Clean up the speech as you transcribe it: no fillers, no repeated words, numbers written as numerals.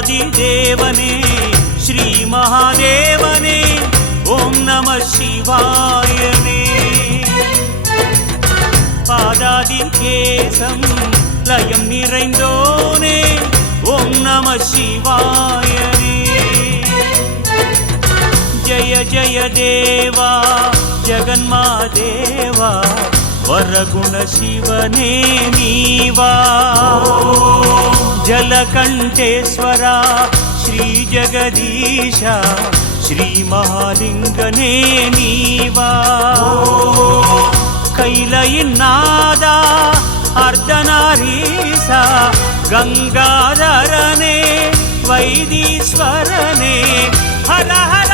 தேவாதிதேவனே ஸ்ரீ மகாதேவனே ஓம் நம சிவாயனே. பாதாதி கேசம் லயம் நிறைந்தோனே ஓம் நம சிவாயனே. ஜய ஜய தேவா ஜகன்மாதேவா ವರಗುಣ ಶಿವನೇ ನೀವಾ. ಜಲಕಂಠೇಶ್ವರ ಶ್ರೀ ಜಗದೀಶ ಶ್ರೀ ಮಹಾಲಿಂಗನೇ ನೀವಾ. ಕೈಲಯಿನಾದ ಅರ್ಧನಾರೀಸ ಗಂಗಾಧರನೇ ವೈದೀಶ್ವರನೇ ಹರ ಹರ